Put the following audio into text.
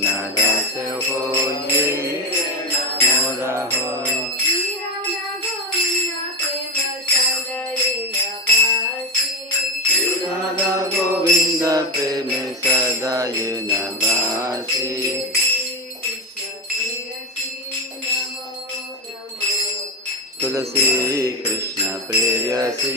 Nurse होइए मोरा होय। राधा गोविंद प्रेम सदाय नवासी। तुलसी कृष्ण प्रेयसी